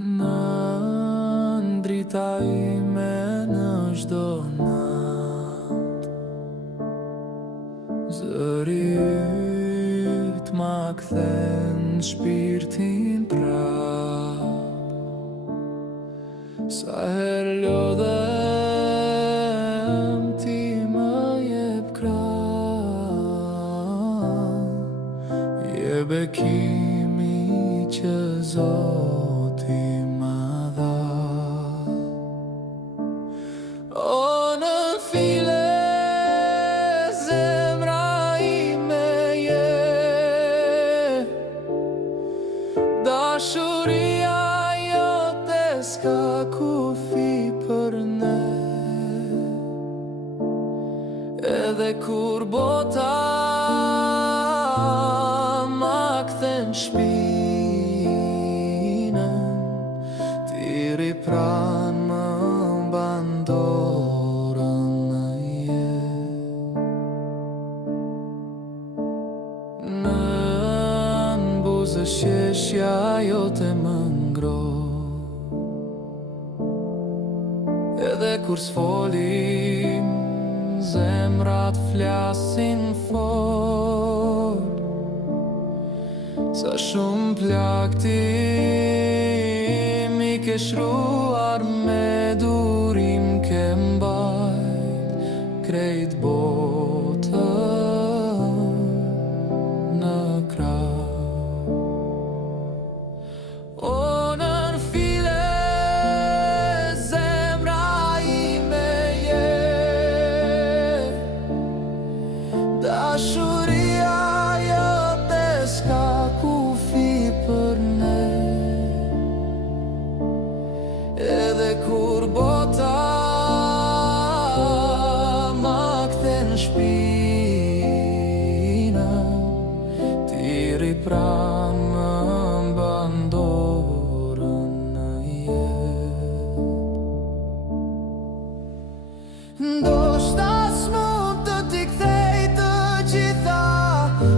Në ndrita ime në çdo nat, zëri yt ma kthen shpirtin prap. Sa herë lodhem ti më jep krah, je bekimi që Zoti ma dha. O në file zemra ime je, dashuria jote s'ka kufi për ne. Edhe kur bota ma kthen shpinën, ti ri pran më mban dorën në jetë. Në buzë sheshja jote më ngroh, edhe kur s'folim zemrat flasin fort. Sa shumë plak ti mi ke shruar, me durim ke mbajt krejt botën në krah. O nën file zemra ime je, dashuria jote s'ka kufi për ne. Edhe kur bota ma kthen shpinën, ti ri pran më mban dorën në jetë. Ndoshta s'mund të t'i kthej të gjitha,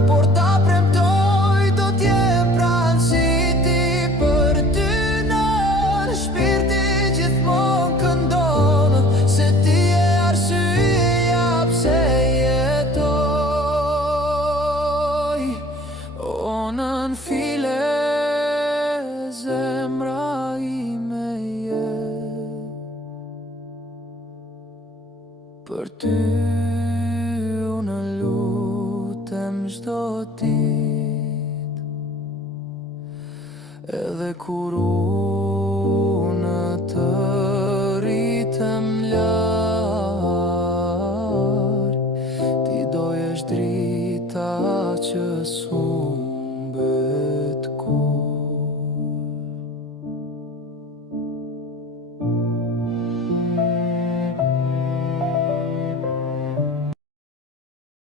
por ta premtoj do t'jem pranë si ti. Për ty në shpirti gjithmonë këndon, se ti e arsyeja pse jetoj. O nën file zemra ime je, për ty unë lutem çdo ditë, edhe kur